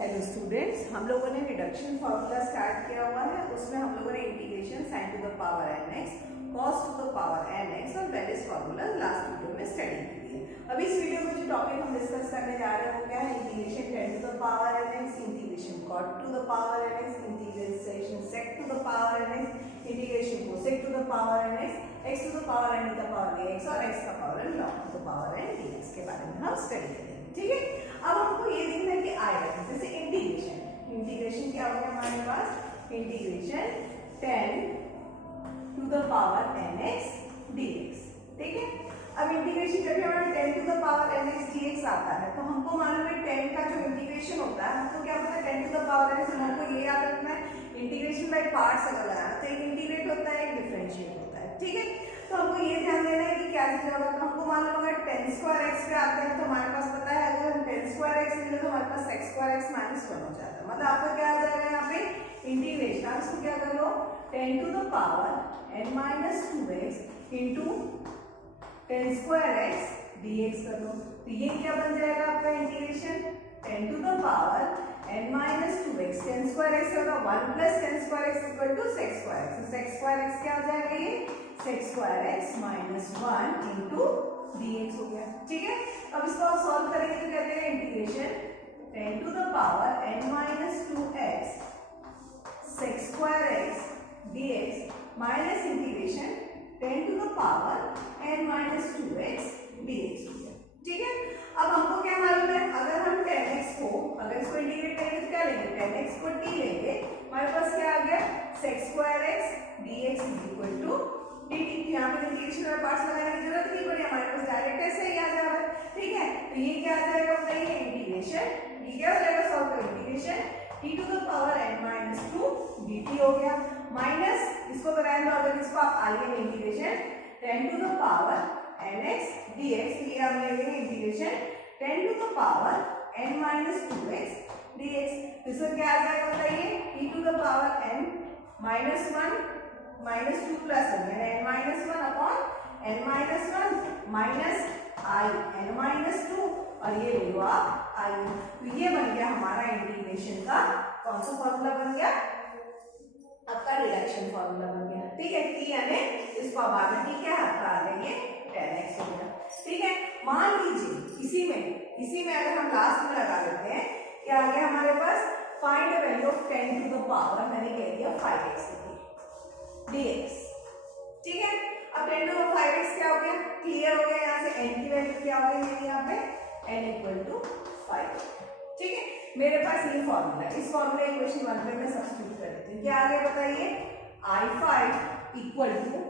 Hello students, हम लोगों ने रिडक्शन फार्मूला स्टार्ट किया हुआ है। उसमें हम लोगों ने integration sine to the power n x, cos to the power n x और वेरियस फार्मूला लास्ट वीडियो में स्टडी की है। अभी इस वीडियो में जो टॉपिक हम डिस्कस करने जा रहे हैं वो क्या है? Integration tan to the power n x, integration cot to the power n x, integration sec to the power n x, integration cosec to the power n x, x to the power n to the power x और x का power n log to the power n d x के बारे में हम study करेंगे। ठीक है, अब हमको ये देखना है कि आएगा जैसे इंटीग्रेशन क्या होगा हमारे पास? Integration 10 to the power n x dx। ठीक है, अब इंटीग्रेशन जब हमारा 10 to the power n x dx आता है तो हमको मालूम है 10 का जो इंटीग्रेशन होता है हमको क्या पता है? 10 to the power n x. हमको ये याद रखना है इंटीग्रेशन बाय पार्ट्स अगर लगाना तो एक इंटीग्रेट होता है, एक डिफरेंशिएट होता है। ठीक है, तो हमको ये ध्यान देना है कि क्या चीज होगा। तो हमको मालूम होगा 10 स्क्वायर एक्स पे आते हैं तो हमारे पास पता है अगर हम 10 स्क्वायर एक्स ले तो हमारे पास सेक स्क्वायर एक्स माइनस 1 हो जाता है। मतलब आपका क्या आ जाएगा यहाँ पे? इंटीग्रेशन। आप इसको क्या कर लो? 10 to the power n minus 2x into 10 square x dx कर लो। तो ये क्या बन जाएगा आपका integration? 10 to the power n minus 2x, 10 square x होगा 1 plus 10 square x equal to sec square x. तो सेक स्क्वायर एक्स क्या हो जाएगा? ये sec square x minus 1 into dx हो गया। ठीक है, अब इसको आप सॉल्व करेंगे तो कहते हैं integration 10 to the power n minus 2x sec square x dx minus integration 10 to the power n minus 2x dx हो गया। ठीक है, अब हमको क्या मालूम है? अगर हम 10x को अगर इसको इंटीग्रेट करेंगे तो क्या लेंगे? 10x को t लेंगे। हमारे पास क्या आ गया? Sec square x dx is equal to dt। यहाँ पर इंटीग्रेशन वाला पार्ट्स लगाने की जरूरत नहीं पड़ी, हमारे पास डायरेक्ट ऐसे ही आ जा रहा है। ठीक है, तो ये क्या आ जाएगा? बताइए इंटीग्रेशन ये क्या हो जाएगा? सॉल्व करो integration t to the power n minus 2 dt हो गया माइनस इसको बनाए तो अगर इसको आप आइए integration 10 to the power nx dx, ये हम ले लेंगे integration 10 to the power n minus 2x dx। तो इसका क्या आ जाएगा बताइए? t to the power n minus 1 minus 2 plus 1 यानी n minus 1 upon n minus 1 minus i n minus 2 और ये ले लो आप i। तो ये बन गया हमारा इंटीग्रेशन का कौन सा फॉर्मूला बन गया? आपका रिडक्शन फॉर्मूला बन गया। ठीक है, t यानी इसको अब आगे ठीक है आपका आ गया ये 10x हो गया। ठीक है, मान लीजिए इसी में अगर हम लास्ट में लगा देते हैं क्या आ गया हमारे पास? Find the value of 10 to the power मैंने कह दिया 5x dx। ठीक है, अब 10 टू द 5x क्या हो गया? क्लियर हो गया। यहाँ से n की वैल्यू क्या हो गई? यहाँ पे n इक्वल टू 5। ठीक है, मेरे पास ये फॉर्मूला, इस फॉर्मूला इक्वेशन 1 पे मैं सब्स्टिट्यूट कर देती हूँ। क्या आगे बताइए? i5 equal to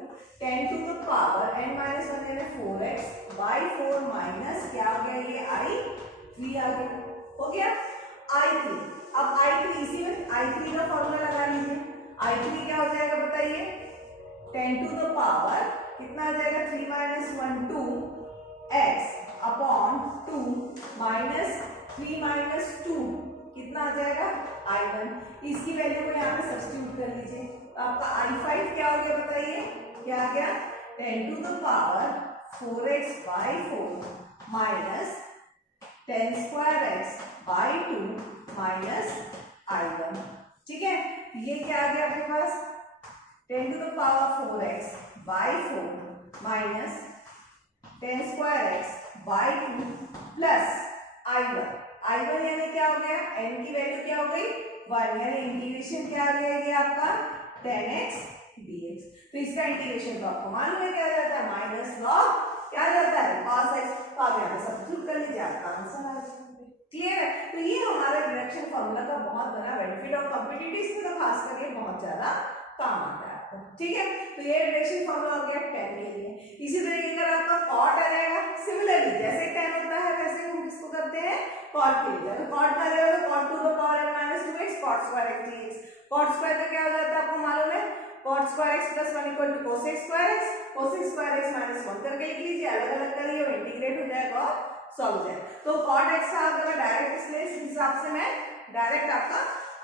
10 to the power n minus 1 यानी 4x बाई 4 माइनस क्या हो गया? ये i3 आ गया। हो गया i3। अब i3 इसी में i3 का फॉर्मूला लगा लीजिए। i3 क्या हो जाएगा बताइए? 10 टू द पावर कितना आ जाएगा? 3 minus 1 2 x upon 2 minus 3 minus 2 कितना आ जाएगा? i1। इसकी वैल्यू को यहाँ पे सब्स्टिट्यूट कर लीजिए। तो आपका i5 क्या हो गया बताइए? क्या आ गया? 10 to the power 4x by 4 minus 10 square x by 2 minus i1। ठीक है, ये क्या आ गया आपके पास? 10 to the power 4x by 4 minus 10 square x by 2 plus i1 यानी क्या हो गया? n की वैल्यू क्या हो गई? 1 यानी इंटीग्रेशन क्या आ गया ये आपका 10x dx। तो इसका इंटीग्रेशन तो आपको मालूम है क्या जाता है? माइनस लॉग क्या जाता है? cos x। तो आप यहाँ पे सब्स्टिट्यूट कर लीजिए, आपका आंसर आ जाएगा। क्लियर है? तो ये हमारे रिडक्शन फॉर्मूला का बहुत बड़ा बेनिफिट और कॉम्पिटिटिव में तो खास करके बहुत ज्यादा काम आता है आपको। ठीक है, तो ये रिडक्शन फॉर्मूला हो गया 10 के लिए। इसी तरीके का आपका कॉट आ जाएगा। सिमिलरली जैसे 10 होता है वैसे हम किसको करते हैं? कॉट के लिए। तो कॉट का रहेगा तो cot to the power n minus 2x cot square x dx। cot square का क्या हो जाता है आपको मालूम है? cot square x plus 1 equal to cosec square x। cosec square x minus 1 करके लिख लीजिए, अलग अलग करिए और इंटीग्रेट हो जाएगा और सॉल्व हो जाएगा। तो cot x का अगर डायरेक्ट इसलिए इस हिसाब से मैं डायरेक्ट आपका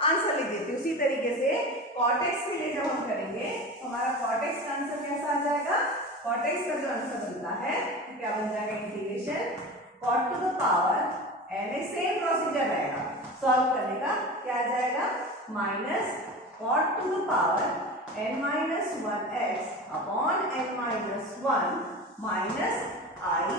आंसर लिख देती हूँ। उसी तरीके से cot x के लिए जब हम करेंगे तो हमारा cot x का आंसर कैसा आ जाएगा? cot x का जो आंसर बनता है क्या बन जाएगा? Integration cot to the power n same procedure रहेगा। सॉल्व करने का क्या आ जाएगा, minus cot to the power n minus 1x upon n minus 1 minus i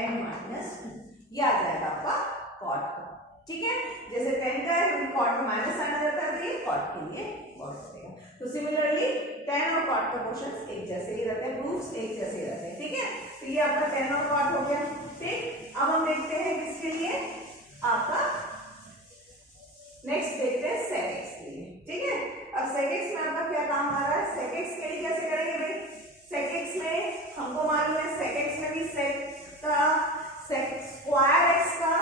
n minus 2, ये आ जाएगा आपका कॉट का। ठीक है, जैसे 10 का है तो कॉट में माइनस आना जाता है, तो ये कॉट के लिए वर्क करेगा। तो सिमिलरली tan और कॉट का क्वेश्चंस एक जैसे ही रहते हैं, प्रूफ्स एक जैसे ही रहते हैं। ठीक है, तो ये आपका tan और कॉट हो गया। ठीक, अब हम देखते हैं किसके लिए, आपका नेक्स्ट देखते हैं sec x के लिए। ठीक है, अब sec x में आपका क्या काम आ रहा है, sec x के लिए कैसे करेंगे भाई, sec x में हमको मालूम है sec x में भी sec स्क्वायर x का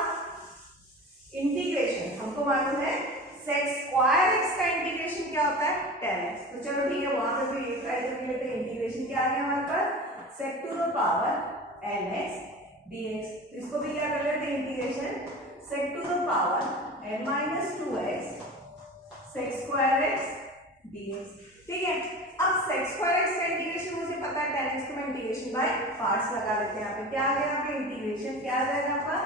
इंटीग्रेशन हमको मालूम है, sec स्क्वायर x का इंटीग्रेशन क्या होता है, tan x। तो चलो ठीक है, वहां पे भी एक ट्राई कर लेते हैं। इंटीग्रेशन क्या आ गया हमारे पास, sec to the power nx dx। तो इसको भी क्या कर लेते हैं, integration sec to the power n minus 2x sec square x dx। ठीक है, अब sec स्क्वायर x का इंटीग्रेशन मुझे पता है tan x, तो मैं इंटीग्रेशन बाय पार्ट्स लगा लेते हैं। यहाँ पे क्या आ गया, यहाँ पे इंटीग्रेशन क्या आ जाएगा आपका,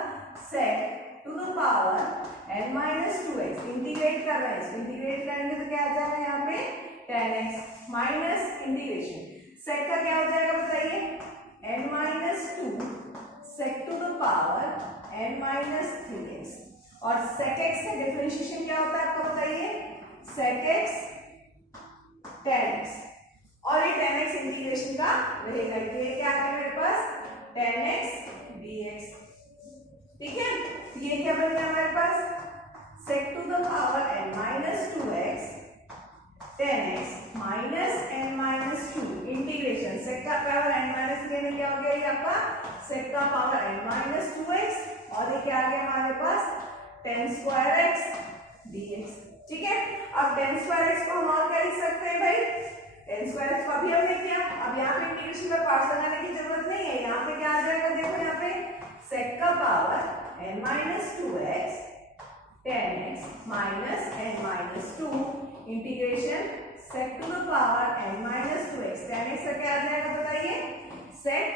sec to the power n minus 2x, integrate कर रहे हैं, इसको इंटीग्रेट करेंगे तो क्या आ जाएगा यहाँ पे tan x minus integration sec का क्या हो जाएगा बताइए, n minus 2 sec to the power n minus 3x। और sec x का डिफरेंशिएशन क्या होता है आपको बताइए, sec x tan x, और ये tan x इंटीग्रेशन का रहेगा, ये क्या आ गया मेरे पास, tan x dx। ठीक है, ये क्या बन गया हमारे पास, sec to the power n minus 2x tan x minus n minus 2 integration sec का पावर n माइनस 3 क्या हो गया, ये आपका sec का पावर n माइनस 2x, और ये क्या आ गया हमारे पास tan स्क्वायर x dx। ठीक है, अब tan स्क्वायर x को हम और क्या लिख सकते हैं भाई, tan स्क्वायर x को अभी हम लिख दिया। अब यहाँ पे इंटीग्रेशन में पार्ट्स लगाने की जरूरत नहीं है, यहाँ पे क्या आ जाएगा, देखो यहाँ पे sec का power n minus 2x tan x minus n minus 2 integration sec to the power n minus 2x tan x का क्या आ जाएगा बताइए, sec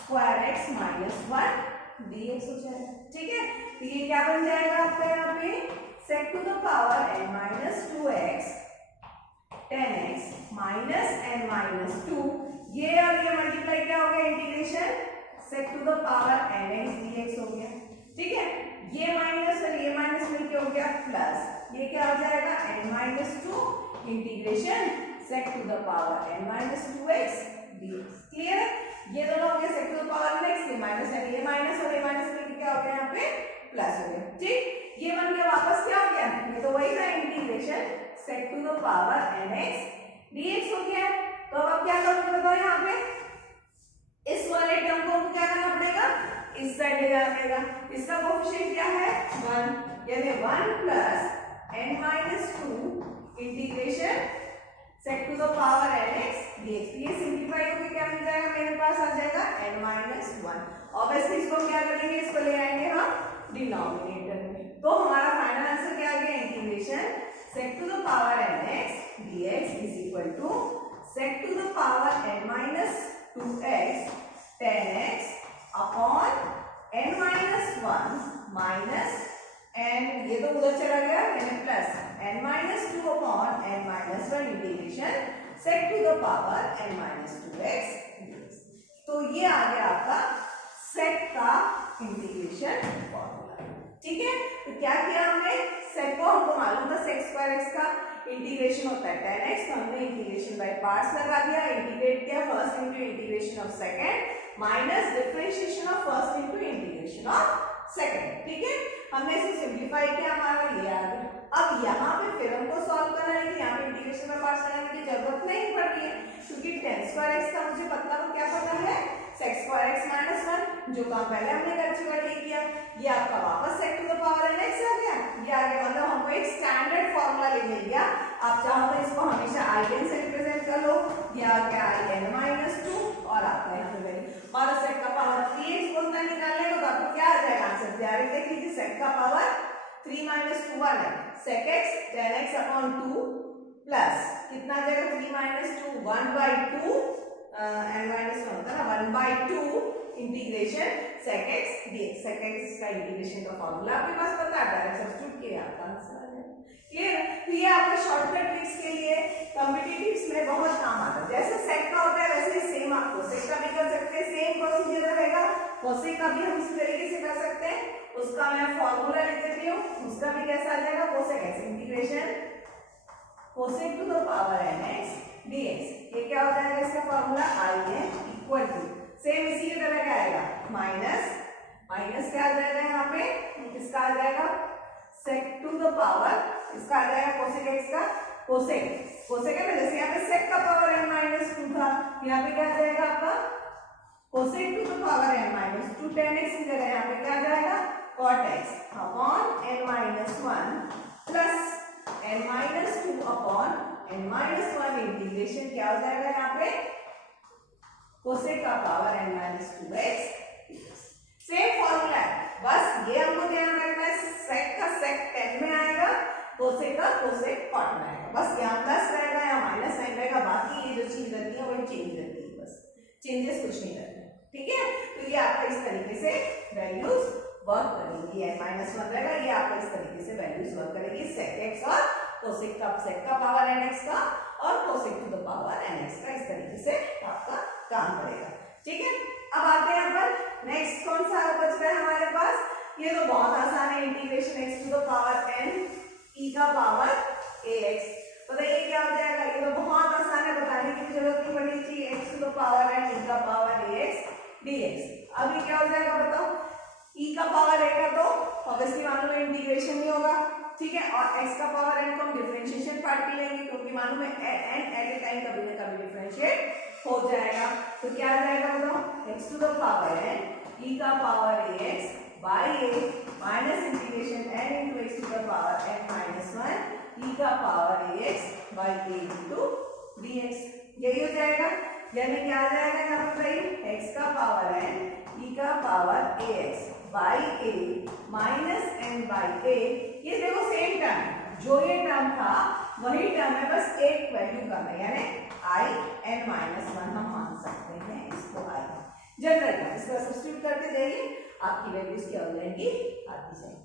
square x minus 1 dx हो जाएगा। ठीक है, तो ये क्या बन जाएगा आपका यहाँ पे sec to the power n minus 2x tan x minus n minus 2, ये और ये मल्टीप्लाई क्या हो गया, integration sec to the power nx dx हो गया। ठीक है, ये माइनस और ये माइनस मिलके हो गया प्लस, ये क्या हो जाएगा n minus 2 integration sec to the power n minus 2x dx। Clear है, ये दोनों हो गए sec to the power nx, ये माइनस है, ये माइनस और ये माइनस मिलके क्या हो गया यहाँ पे प्लस हो गया। ठीक, ये बन गया वापस क्या हो गया, ये तो वही था integration sec to the power nx dx हो गया। तो अब क्या करोगे बताओ, यहाँ पे इस वाले टर्म को क्या करना पड़ेगा, इस साइड ले जाना पड़ेगा। इसका कोएफिशिएंट क्या है 1, यानी 1 plus n minus 2 integration sec to the power nx dx। ये सिंप्लीफाई होकर क्या मिल जाएगा, मेरे पास आ जाएगा n माइनस 1। ऑब्वियसली इसको क्या करेंगे, इसको ले आएंगे हम डिनोमिनेटर में, तो हमारा फाइनल आंसर क्या आ गया, integration sec to the power nx dx is equal to sec to the power n minus 2x tan x upon n minus 1 minus n, ये तो उधर चला गया यानी plus n minus 2 upon n minus 1 integration sec to the power n minus 2x dx। तो ये आ गया आपका sec का इंटीग्रेशन फॉर्मूला। ठीक है, तो क्या किया हमने, sec को हमको मालूम था sec स्क्वायर x का इंटीग्रेशन होता है tan x, तो हमने इंटीग्रेशन बाय पार्ट्स लगा दिया, इंटीग्रेट किया first into integration of second minus differentiation of first into integration of second. ठीक है, हमने इसे सिंपलीफाई किया, हमारा ये आ गया। अब यहाँ पे फिर हमको सॉल्व करना है कि यहाँ पे इंटीग्रेशन में पार्ट्स लगाने की जरूरत नहीं पड़ रही है, क्योंकि tan स्क्वायर x का मुझे पता है, क्या पता है sec स्क्वायर x माइनस 1, जो काम पहले हमने कर चुका ये किया, ये आपका वापस sec to the power nx आ गया, ये आ गया, मतलब हमको एक स्टैंडर्ड फॉर्मूला ले मिल गया। आप चाहो तो इसको हमेशा in से रिप्रेजेंट कर लो, ये आ गया in माइनस 2 और आपका यहाँ पे वैल्यू और sec का पावर 3x बोलता है निकालने को, तो आपको क्या आ जाएगा आंसर, डायरेक्ट देख लीजिए sec का पावर 3 माइनस 2 1 है, sec x tan x upon 2 plus कितना आ जाएगा 3 माइनस 2 1/2 n माइनस 1 होता है ना 1/2 integration sec x dx। sec x का इंटीग्रेशन का फॉर्मूला आपके पास पता है, डायरेक्ट सब्स्टिट्यूट किया आपका आंसर आ जाएगा। क्लियर? तो ये आपका शॉर्टकट ट्रिक्स के लिए कॉम्पिटिटिव्स में बहुत काम आता है। जैसे sec का होता है वैसे ही सेम आप cosec का भी कर सकते हैं, सेम प्रोसीजर रहेगा। cosec का भी हम इसी तरीके से कर सकते हैं। उसका मैं फॉर्मूला लिख देती हूँ, उसका भी कैसा आ जाएगा, cosec x integration cosec to the power nx dx। ये क्या हो जाएगा इसका formula, in equal to same इसी की तरह क्या आएगा, माइनस क्या आ जाएगा यहाँ पे, किसका आ जाएगा, sec टू द पावर, इसका आ जाएगा cosec x का cosec है ना, जैसे यहाँ पे sec का पावर n-2 था, यहाँ पे क्या आ जाएगा आपका cosec to the power n-2 tan x की जगह यहाँ पे क्या आ जाएगा cot x upon n-1 plus n-2 upon n-1 integration क्या हो जाएगा यहाँ पे cosec का पावर n-2x। सेम फॉर्मूला है, बस ये हमको ध्यान रखना है, sec का sec tan में आएगा, cosec का cosec cot में आएगा। बस यहाँ प्लस रहेगा या माइनस साइन रहेगा, बाकी ये जो चीज रहती है वही चेंज रहती है, बस चेंजेस कुछ नहीं रहते। ठीक है, तो ये आपका इस तरीके से वैल्यूज वर्क करेंगी। n-1 रहेगा, ये आपका इस तरीके से वैल्यूज वर्क करेगी sec x और cosec का पावर nx का और cosec to the power nx का, इस तरीके से आपका काम करेगा। ठीक है, अब आते हैं यहाँ पर नेक्स्ट कौन सा बच रहा है हमारे पास, ये तो बहुत आसान है, integration x to the power n e का पावर ax। बताइए क्या हो जाएगा, ये तो बहुत आसान है, बताने की जरूरत नहीं पड़नी चाहिए, x to the power n e का पावर ax dx। अब ये क्या हो जाएगा बताओ, e का पावर a का तो ऑब्वियसली मालूम है इंटीग्रेशन ही होगा, ठीक है, और x का पावर n को हम डिफरेंशिएशन पार्ट में लेंगे क्योंकि मालूम है n एट ए टाइम कभी ना कभी डिफरेंशिएट हो जाएगा। तो क्या आ जाएगा बताओ, x to the power n e का power ax by a minus integration n into x to the power n-1 e का power ax by a into dx। यही हो जाएगा, यानी क्या आ जाएगा यहाँ पर भाई, x का पावर n e का power ax by a minus n by a। ये देखो सेम टर्म है, जो ये टर्म था वही टर्म है, बस एक वैल्यू कम है, यानी i n-1 हम मान सकते हैं इसको i जनरल टर्म, इसको सब्स्टिट्यूट करते जाइए आपकी वैल्यूज क्या हो जाएंगी, आती जाएंगी।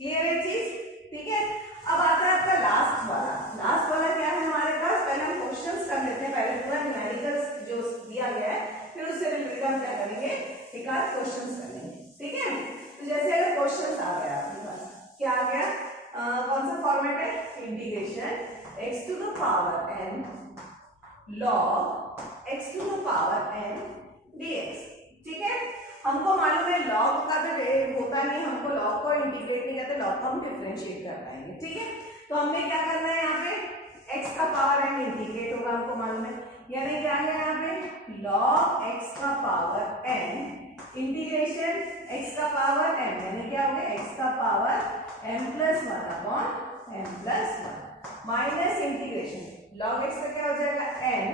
क्लियर है चीज? ठीक है, अब आता है आपका लास्ट वाला क्या है हमारे पास, पहले हम क्वेश्चंस कर लेते हैं, पहले पूरा न्यूमेरिकल्स जो दिया गया है फिर उससे रिलेटेड हम क्या करेंगे, एक आध क्वेश्चंस कर लेंगे। ठीक है, तो जैसे अगर क्वेश्चंस आ गया आपके पास, क्या आ गया, कौन सा फॉर्मेट है, integration x to the power n log x to the power n dx। ठीक है, हमको मालूम है log का तो होता नहीं, हमको log को इंटीग्रेट नहीं करते, log को हम डिफरेंशिएट कर पाएंगे। ठीक है, तो हमने क्या करना है, यहाँ पे x का पावर n इंटीग्रेट होगा, हमको मालूम है, यानी क्या है यहाँ पे log x का पावर n इंटीग्रेशन x का पावर n, यानी क्या हो गया x का power m+1 upon m+1 minus integration log x का क्या हो जाएगा n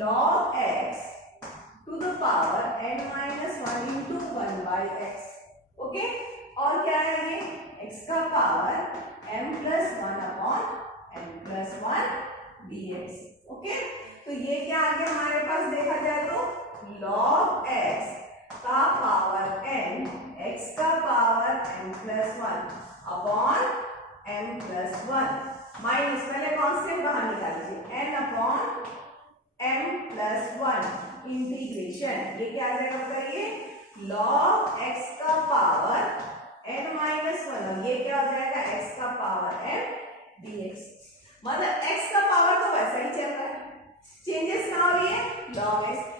log x to the power n-1 into 1/x। Okay, और क्या है ये x का power m+1 upon m+1 dx। Okay, तो ये क्या आ गया हमारे पास, देखा जाए तो log x का पावर n x का power m+1 upon m+1 minus, पहले कांस्टेंट बाहर निकाल लीजिए, n अपॉन m+1 इंटीग्रेशन, ये क्या आ जाएगा बताइए, log x का पावर n-1, ये क्या हो जाएगा x का पावर m dx। मतलब x का पावर तो वैसा ही चल रहा है, चेंजेस कहाँ हो रही है, log x।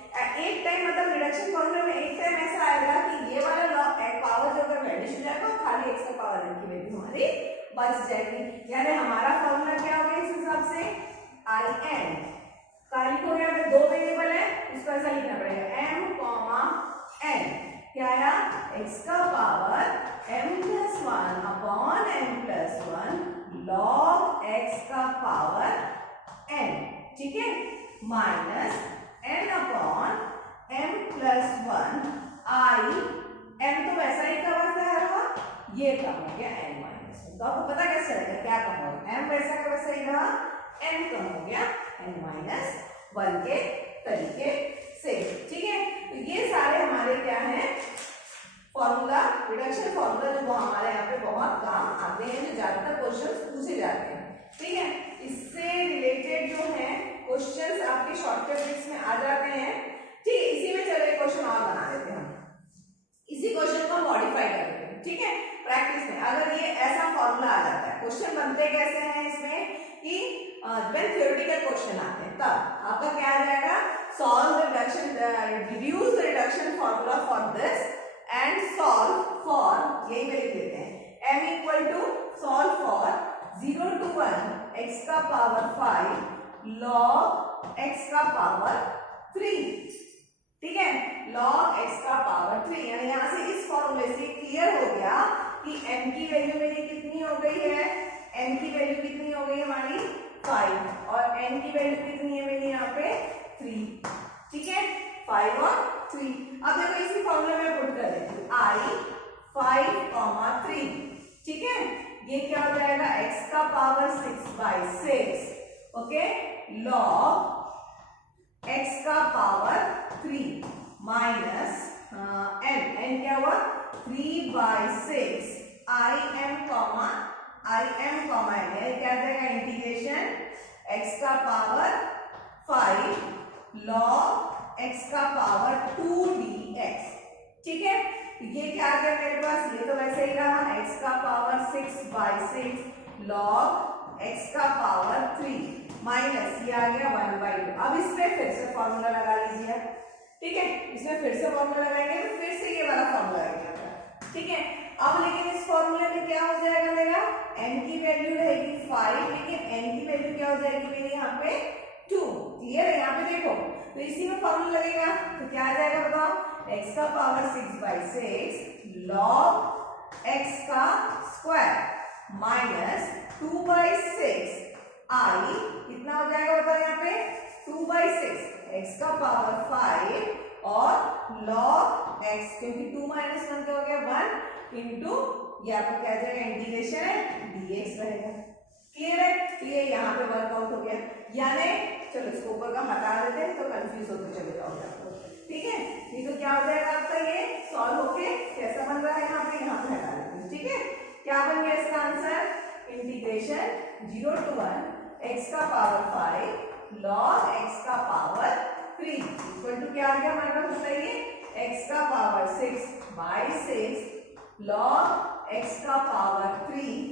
एक टाइम मतलब रिडक्शन फॉर्मूला में एक टाइम ऐसा आएगा कि ये वाला log पावर जो अगर वैनिश हो जाएगा खाली x का पावर n की वैल्यू हमारी बच जाएगी। यानी हमारा फॉर्मूला क्या हो गया इस हिसाब से, in खाली को यहाँ पे दो वेरिएबल है, इसको ऐसा लिखना पड़ेगा m, n क्या आया, x का power m+1 upon m+1 log x का पावर n। ठीक है, minus n upon m+1 i, m तो वैसा ही का वैसा रहा, ये कम हो गया n-1। तो आपको पता कैसे रहेगा क्या कम हो गया, m वैसा का वैसा ही रहा, n कम हो गया n-1 के तरीके से, ठीक है। तो ये सारे हमारे क्या है फॉर्मूला, रिडक्शन फॉर्मूला, जो हमारे यहाँ पे बहुत काम आते हैं, जो ज्यादातर क्वेश्चंस पूछे जाते हैं, ठीक है। इससे रिलेटेड जो है क्वेश्चंस आपके शॉर्टकट ट्रिक्स में आ जाते हैं, ठीक है। इसी में चलो एक क्वेश्चन और बना लेते हैं हम, इसी क्वेश्चन को मॉडिफाई कर लेते हैं, ठीक है। प्रैक्टिस में अगर ये ऐसा फॉर्मूला आ जाता है, क्वेश्चन बनते कैसे हैं इसमें कि व्हेन थ्योरेटिकल क्वेश्चन आते हैं तब आपका क्या आ जाएगा, solve the reduction, deduce the reduction formula for this and solve for, यही में लिख लेते हैं, m equal to solve for 0 to 1 x का पावर 5 log x का पावर 3, ठीक है, log x का पावर 3। यानी यहां से इस फॉर्मूले से क्लियर हो गया कि m की वैल्यू मेरी कितनी हो गई है, m की वैल्यू कितनी हो गई हमारी 5 और n की वैल्यू कितनी है मेरी यहाँ पे 3, ठीक है, 5 और 3। अब देखो इसी फॉर्मूले में पुट कर देती हूँ i 5, 3, ठीक है। ये क्या हो जाएगा x का पावर 6/6, ओके, log x का पावर 3 माइनस n क्या हुआ 3/6 im कॉमा n, क्या आ जाएगा इंटीग्रेशन x का पावर 5 log x का पावर 2dx, ठीक है। ये क्या आ गया मेरे पास, ये तो वैसे ही रहा, x का पावर 6/6 log x का पावर 3 माइनस ये आ गया 1/2। अब इसमें फिर से फॉर्मूला लगा लीजिए, ठीक है, इसमें फिर से फॉर्मूला लगाएंगे तो फिर से ये वाला फॉर्मूला लगेगा, ठीक है। अब लेकिन इस फॉर्मूले में क्या हो जाएगा मेरा, n की वैल्यू रहेगी 5, लेकिन n की वैल्यू क्या हो जाएगी मेरी यहाँ पे 2, क्लियर है। यहाँ पे देखो तो इसी में फॉर्मूला लगेगा, तो क्या आ जाएगा बताओ, x का पावर 6/6 log x का स्क्वायर माइनस 2/6 i, कितना हो जाएगा बताओ यहाँ पे 2/6 x का पावर 5 और log x, क्योंकि 2 - 1 क्या हो गया 1 इंटू, ये आपको क्या जाएगा इंटीग्रेशन है dx रहेगा, क्लियर है। तो ये यहाँ पे वर्कआउट हो गया, यानी चलो इसको ऊपर का हटा देते हैं तो कंफ्यूज होते चले जाओगे आपको, ठीक है। ये तो क्या हो जाएगा आपका, ये सॉल्व होके कैसा बन रहा है यहाँ पे हटा देते हैं, ठीक है। क्या बन गया इसका आंसर, इंटीग्रेशन 0 to 1 x का पावर 5 log x का पावर 3 इक्वल टू क्या आ गया हमारे पास बताइए, x का पावर 6/6 log x का पावर 3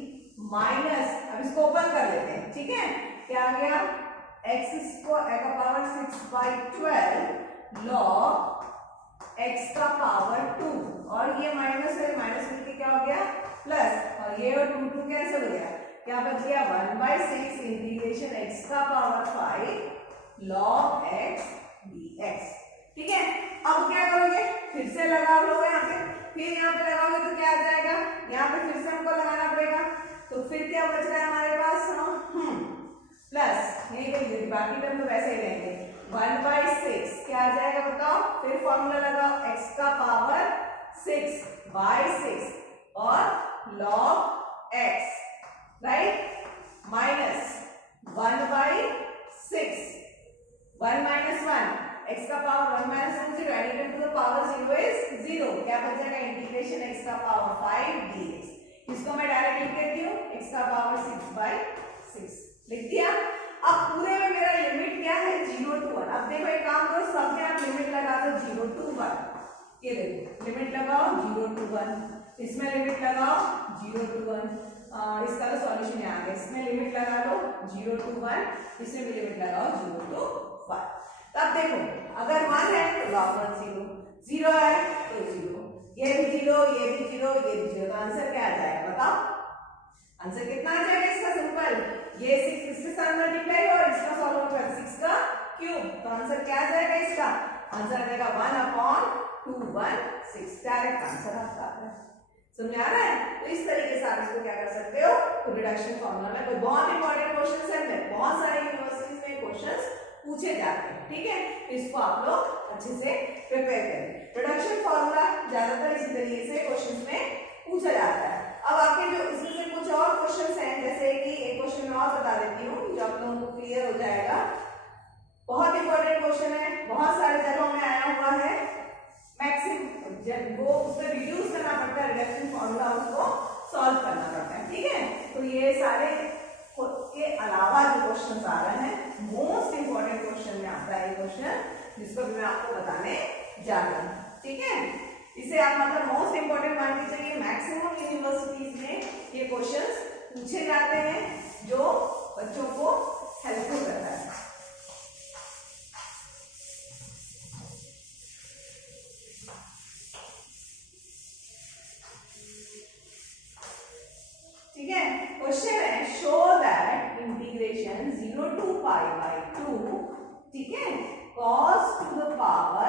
माइनस, अब इसको ओपन कर लेते हैं, ठीक है, क्या आ गया x का पावर 6/12 log x का पावर 2 और ये माइनस है, माइनस मिलके क्या हो गया प्लस, और ये और 2 कैंसिल हो गया, क्या बच गया 1/6 इंटीग्रेशन x का पावर 5 log x dx, ठीक है। अब क्या करोगे, फिर से लगा लोगे यहाँ पे, फिर यहाँ पे लगाओगे तो क्या आ जाएगा, यहाँ पे फिर से हमको लगाना पड़ेगा, तो फिर क्या बच रहा है हमारे पास प्लस, यही करिए बाकी टर्म तो वैसे ही रहेंगे, 1/6 क्या आ जाएगा बताओ, फिर फॉर्मूला लगाओ x का पावर 6/6 और log x, right, minus 1/6 1 - 1 x का power 1 - 1 0, edited to the power 0 is 0, क्या बच जाएगा इंटीग्रेशन x का पावर 5 dx, इसको मैं डायरेक्ट लिख देती हूँ x का पावर 6/6 लिख दिया। अब पूरे में मेरा लिमिट क्या है 0 to 1, अब देखो एक काम करो, सब में आप लिमिट लगा दो 0 to 1, ये देखो लिमिट लगाओ 0 to 1, इसमें लिमिट लगाओ 0 to 1, इसका तो सॉल्यूशन यहाँ आ गया, इसमें लिमिट लगा लो 0 to 1, इसमें भी लिमिट लगाओ 0 to 1। तब देखो अगर 1 है तो log 1 0, 0 है तो 0, ये भी 0, ये भी 0, ये भी 0, तो आंसर क्या आ जाएगा बताओ, आंसर कितना आ जाएगा इसका, सिंपल, ये 6 इसके साथ मल्टीप्लाई और इसका सॉल्व कर 6 का क्यूब, तो आंसर क्या आ जाएगा इसका, आंसर आ जाएगा 1/216, डायरेक्ट आंसर आपका आता है, समझ आ रहा है। तो इस तरीके से आप इसको क्या कर सकते हो, तो रिडक्शन फॉर्मूला में कोई बहुत इंपॉर्टेंट क्वेश्चंस है, बहुत सारे यूनिवर्सिटीज में क्वेश्चंस पूछे जाते हैं, ठीक है, इसको आप लोग अच्छे से प्रिपेयर करें। रिडक्शन फॉर्मूला ज्यादातर इसी तरीके से क्वेश्चंस में पूछा जाता है। अब आपके जो इसमें से कुछ और क्वेश्चंस हैं, जैसे कि एक क्वेश्चन मैं और बता देती हूँ जो आप लोगों को क्लियर हो जाएगा। बहुत इंपॉर्टेंट क्वेश्चन है, बहुत सारे जगहों में आया हुआ है। मैक्सिमम वो उसमें रिड्यूस करना पड़ता है, रिडक्शन फॉर्मूला उसको सॉल्व करना पड़ता है, ठीक है। तो ये सारे के अलावा जो क्वेश्चन आ रहे हैं, मोस्ट इंपॉर्टेंट क्वेश्चन में आता है ये क्वेश्चन, जिसको भी मैं आपको बताने जा रही हूँ, ठीक है। इसे आप मतलब मोस्ट इंपॉर्टेंट मान के चलिए। मैक्सिमम यूनिवर्सिटीज में ये क्वेश्चंस पूछे जाते हैं जो बच्चों को हेल्पफुल करता है। ठीक है, क्वेश्चन है show that integration 0 to pi by 2, ठीक है, cos to the power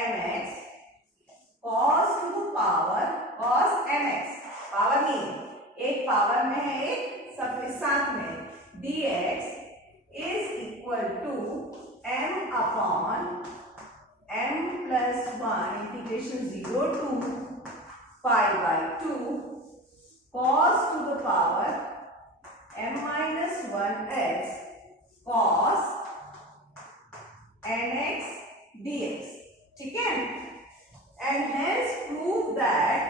mx, cos to the power cos mx, power नहीं, एक पावर में है, एक सबके साथ में, dx is equal to m upon m plus 1 integration 0 to pi by 2 cos to the power m minus 1x cos nx dx, ठीक है। And hence prove that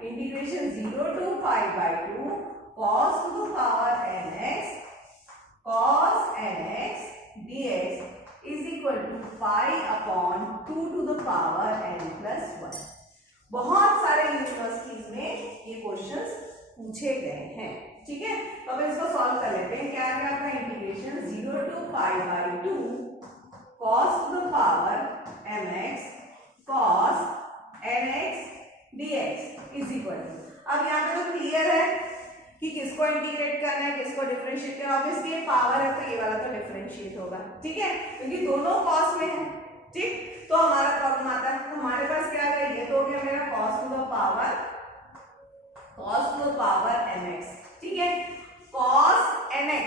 integration 0 to pi by 2 cos to the power nx cos nx dx is equal to pi upon 2 to the power n plus 1। बहुत सारे universities में ये questions पूछे गए हैं, ठीक है। तो अब इसको सॉल्व कर लेते हैं। क्या है आपका integration 0 to pi by 2 cos to the power mx cos nx dx is equal to, अब यहाँ पे तो क्लियर है कि किसको इंटीग्रेट करना है, किसको डिफरेंशिएट करना है। ऑब्वियसली ये पावर है तो ये वाला तो डिफरेंशिएट होगा, ठीक है, क्योंकि दोनों कॉस में है, ठीक। तो हमारा प्रॉब्लम आता है, तो हमारे पास क्या है, ये तो हो गया मेरा cos to the power mx, ठीक है। cos nx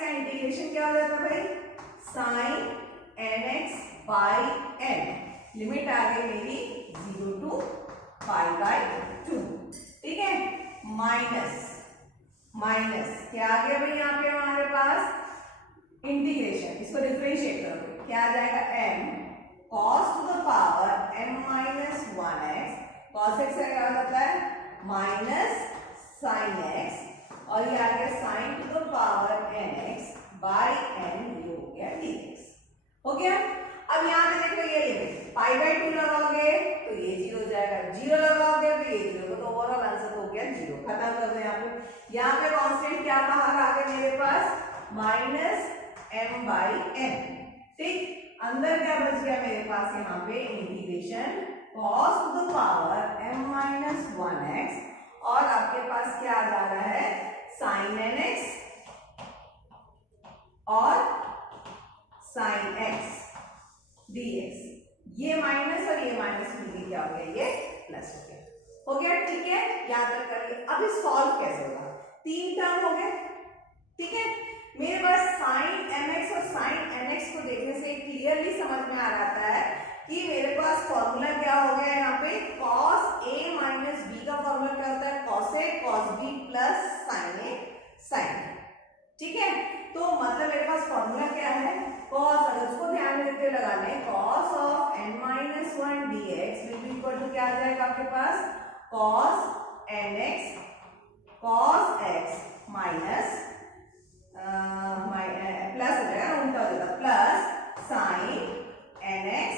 का इंटीग्रेशन क्या हो जाता है भाई, sin nx by n, limit आ गई मेरी 0 to pi by 2, ठीक है। माइनस क्या आ गया भाई यहाँ पे हमारे पास इंटीग्रेशन, इसको डिफरेंशिएट करोगे, क्या आ जाएगा, m cos to the power m minus 1x, cos x का क्या हो जाता है माइनस sin x, और ये आ गया sin to the power nx by n, ये हो गया dx, हो गया। अब यहाँ पे देखो ये लिमिट पाई बाई 2 लगाओगे तो ये 0 हो जाएगा, 0 लगाओगे तो ये 0, तो ओवरऑल आंसर हो गया 0। खत्म कर दो यहाँ पे कांस्टेंट क्या बाहर आ गया मेरे पास, माइनस m बाई n, ठीक। अंदर क्या बच गया मेरे पास यहाँ पे integration cos to the power m minus 1x, और आपके पास क्या आ जा रहा है sin nx और sin x dx, ये माइनस और ये माइनस मिलके क्या हो गया, ये प्लस हो गया, ठीक है। याद तक करिए। अब इस सॉल्व कैसे होगा, 3 टर्म हो गए, ठीक है। मेरे पास sin mx और sin nx को देखने से क्लियरली समझ में आ जाता है कि मेरे पास फॉर्मूला क्या हो गया यहाँ पे, cos a माइनस b का फॉर्मूला क्या होता है, cos a cos b plus sin a sin b, ठीक है। तो मतलब मेरे पास फॉर्मूला क्या है, cos, अगर उसको ध्यान देते लगा लें, cos of n minus 1 dx will be equal to क्या आ जाएगा आपके पास, cos nx cos x minus plus हो जाएगा, उल्टा हो जाएगा, plus sin nx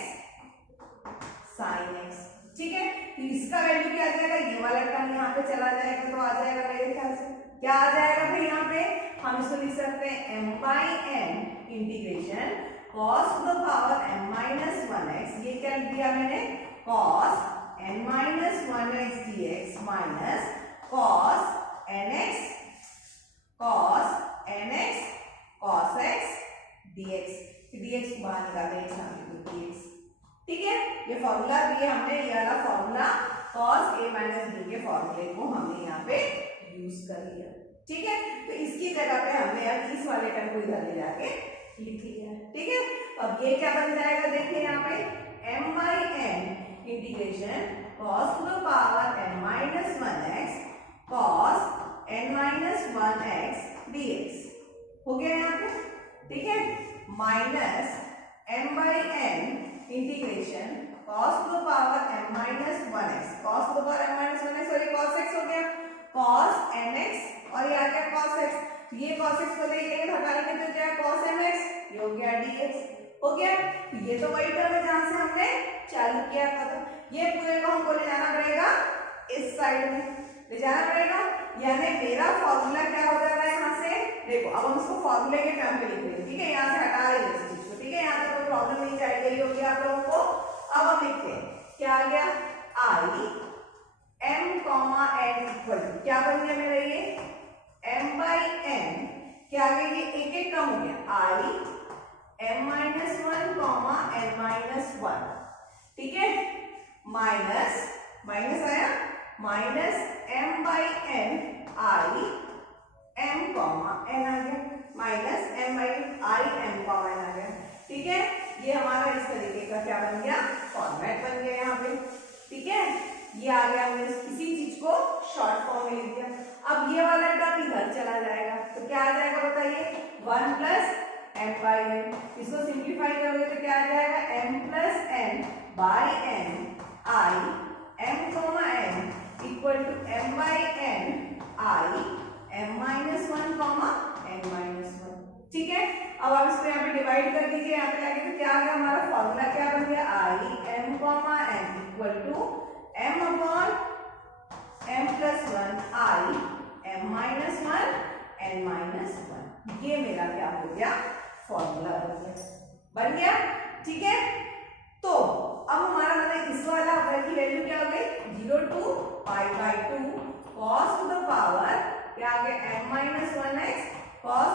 sin x, ठीक है। तो इसका वैल्यू क्या आ जाएगा, ये वाला टर्म यहाँ पे चला जाएगा, तो आ जाएगा मेरे ख्याल से क्या आ जाएगा भाई, यहाँ पे हम इसको लिख सकते हैं m by n integration cos to the power m minus 1x, ये क्या लिख दिया मैंने, cos n minus 1x dx minus cos nx cos x dx, dx बाहर निकाले dx, ठीक है। ये फॉर्मूला दिए हमने, ये वाला formula cos a minus b के फॉर्मूले को हमने यहाँ पे यूज कर लिया, ठीक है। तो इसकी जगह पे हमने अब इस वाले टर्म को इधर ले जाके लिख लिया, ठीक है। अब ये क्या बन जाएगा, देखिए यहाँ पे m by n integration cos to the power m minus 1x cos n minus 1x dx, हो गया यहाँ पे, ठीक है, minus m by n integration cos to the power m minus 1x, cos to the power m minus 1x, और ये cos x हो गया cos nx, और ये आ गया cos x, ये cos x को लेके हटा लेंगे तो क्या cos mx, ये हो गया dx, हो गया। ये तो वही टर्म है जहां से हमने चालू किया था, तो ये पूरे को हमको ले जाना पड़ेगा इस साइड में, ले जाना पड़ेगा, यानी मेरा फॉर्मूला क्या हो जाएगा यहाँ से, देखो अब हम इसको फॉर्मूले के टर्म पे लिख रहे हैं, ठीक है, यहाँ से हटा रहे हैं इस चीज को, ठीक है, यहाँ से कोई प्रॉब्लम नहीं चाहिए, यही हो गया आप लोगों को। अब हम लिखते हैं क्या आ गया, I M comma N equal to क्या बन गया मेरा ये m बाई n, क्या आ गया ये एक एक टर्म हो गया, I m minus 1 comma n minus 1, ठीक है, माइनस माइनस आया minus m by n I m comma n आ गया, minus m by I m comma n आ गया, ठीक है, ये हमारा इस तरीके का क्या बन गया, फॉर्मेट बन गया यहाँ पे, ठीक है, ये आ गया, हमने किसी चीज को शॉर्ट फॉर्म में लिख दिया। अब ये वाला टर्म इधर चला जाएगा तो क्या आ जाएगा बताइए, 1 प्लस m बाई n, इसको सिंप्लीफाई करोगे तो क्या आ जाएगा, m plus n by n I m comma n equal to m by n I m minus 1 comma n minus 1, ठीक है। अब आप इसको यहाँ पे डिवाइड कर दीजिए, यहाँ पे आके तो क्या आ गया, हमारा फॉर्मूला क्या बन गया, I m comma n equal to m upon m plus 1 I m minus 1 n minus 1, ये मेरा क्या हो गया, फॉर्मूला बन गया, ठीक है। तो अब हमारा मतलब इस वाला की वैल्यू क्या हो गई, 0 to pi by 2 cos to the power क्या आ गया, m minus 1x cos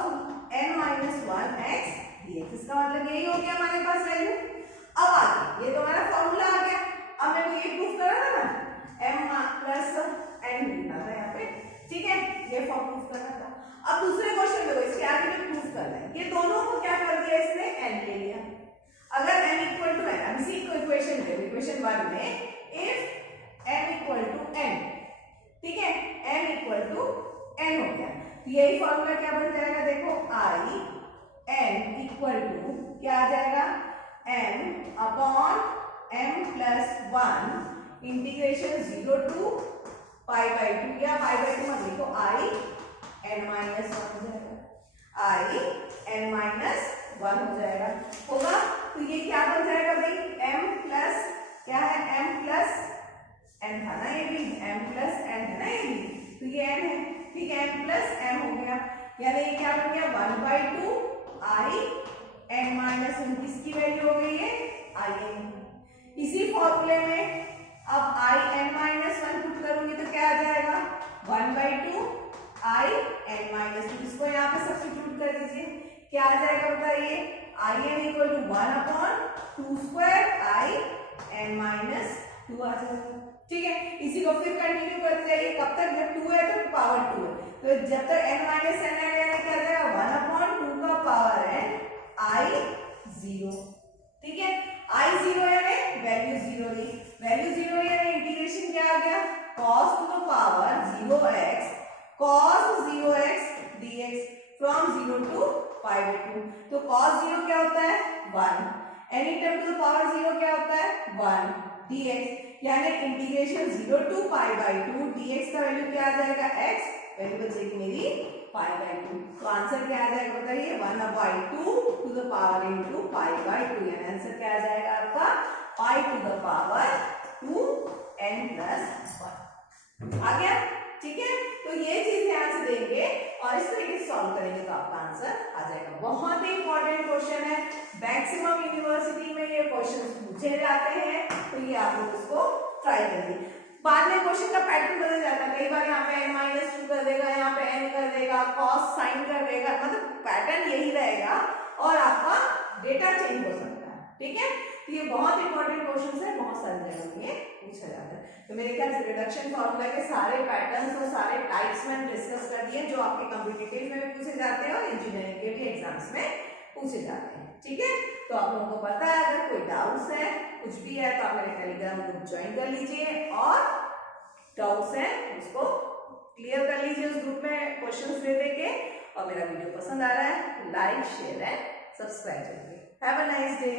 n minus 1x dx, इसका मतलब यही हो गया हमारे पास वैल्यू। अब आगे ये तो हमारा फॉर्मूला आ गया, अब मेरे को ये प्रूफ करना था ना, m प्लस n लिखना था यहाँ पे, ठीक है, ये फॉर्म प्रूफ करना था। अब दूसरे क्वेश्चन में इसके आगे में प्रूफ करना है, ये दोनों को क्या कर दिया, इसने n ले लिया, अगर n इक्वल टू n, अब इसी इक्वेशन में इक्वेशन 1 में if n equal to n, ठीक है, n इक्वल टू n हो गया, तो यही फॉर्मूला क्या बन जाएगा, देखो आई n इक्वल टू क्या आ जाएगा, n upon m plus 1 integration 0 to pi by 2, या पाई बाई 2 मत लिखो, आई n माइनस 1 हो जाएगा, आई n माइनस 1 हो जाएगा, होगा, तो ये क्या बन जाएगा भाई, m प्लस क्या है, m प्लस n था ना, ये भी m प्लस n है ना, ये भी, तो ये n है, ठीक है, m प्लस m हो गया, यानी ये क्या बन गया, 1 बाई 2 आई n माइनस 1, किसकी वैल्यू हो गई है, आई n। इसी फॉर्मूले में अब आई n माइनस 1 पुट करूंगी तो क्या आ जाएगा, 1 बाई 2 आई n माइनस 2, इसको यहाँ पे सब्स्टिट्यूट कर दीजिए, क्या आ जाएगा बताइए, I n equal to 1 upon 2 square I n minus 2 आ जाएगा, ठीक है। इसी को फिर कंटिन्यू करते जाइए, कब तक, जब 2 है तो पावर 2 है, तो जब तक n माइनस n आएगा क्या जाएगा, 1 अपॉन 2 का पावर n आई 0, ठीक है, आई 0 है, वैल्यू 0 दी, वैल्यू 0 यानी इंटीग्रेशन क्या आ गया, cos to the power 0x cos 0x dx from 0 to pi by 2, तो cos 0 क्या होता है, 1, any term to the power 0 क्या होता है, 1 dx, यानी integration 0 to pi by 2 dx का वैल्यू क्या आ जाएगा, x, वैल्यू बचेगी मेरी पाई बाई 2, तो आंसर क्या आ जाएगा बताइए, 1/2 to the power into pi by 2, यानी आंसर क्या आ जाएगा आपका, pi to the power 2n plus 1 आ गया, ठीक है। तो ये चीज ध्यान से देंगे और इस तरीके से सॉल्व करेंगे तो आपका आंसर आ जाएगा। बहुत ही इंपॉर्टेंट क्वेश्चन है, मैक्सिमम यूनिवर्सिटी में ये क्वेश्चन पूछे जाते हैं, तो ये आप लोग इसको ट्राई करिए। बाद में क्वेश्चन का पैटर्न बदल जाता है, कई बार यहाँ पे n-2 कर देगा, यहाँ पे n कर देगा, cos साइन कर देगा, मतलब पैटर्न यही रहेगा और आपका डेटा चेंज हो सकता है, ठीक है। तो ये बहुत इंपॉर्टेंट क्वेश्चन है, बहुत सारी जगह में पूछा जाता है। तो मेरे ख्याल से रिडक्शन फॉर्मूला के सारे पैटर्न्स और सारे टाइप्स में डिस्कस कर दिए, जो आपके कॉम्पिटिटिव में भी पूछे जाते हैं और इंजीनियरिंग के भी एग्जाम्स में पूछे जाते हैं, ठीक है। तो आप लोगों को पता है, अगर कोई डाउट्स है, कुछ भी है, तो आप मेरे टेलीग्राम ग्रुप ज्वाइन कर लीजिए और डाउट्स हैं उसको क्लियर कर लीजिए उस ग्रुप में क्वेश्चंस दे देके, और मेरा वीडियो पसंद आ रहा है तो लाइक शेयर एंड सब्सक्राइब करिए। Have a nice day.